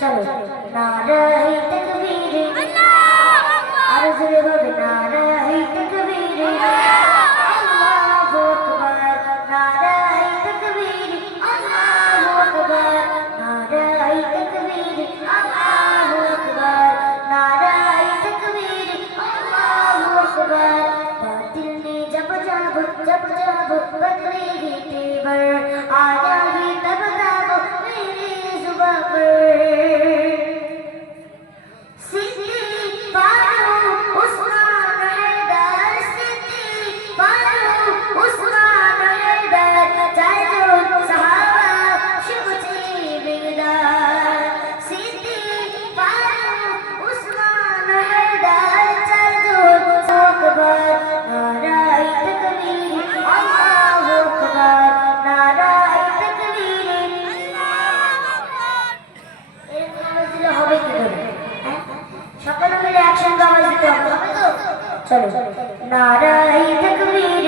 চলো নারায়ে তাকবীর আর জোরে হবে নারায়ে তাকবীর আল্লাহু আকবার নারায়ে তাকবীর আল্লাহু আকবার নারায়ে তাকবীর আল্লাহু আকবার নারায়ে তাকবীর আল্লাহু আকবার बातिल ने जब बदलेगी तेवर आ जाएगी तब मेरी जुबां पर सिद्दीक फारूक उस्मान हैदर सिद्दीक फारूक उस्मान हैदर चाहे जो सहाबा शिबची बिगदार सिद्दीक फारूक उस्मान हैदर चाहे जो अकबर नाराये तकबीर अल्लाहु अकबर नाराये तकबीर এরকম আওয়াজ দিলে হবে কি করে? সকলে মিলে একসঙ্গে আওয়াজ দিতে হবে তো? চলো নারায়ে তাকবীর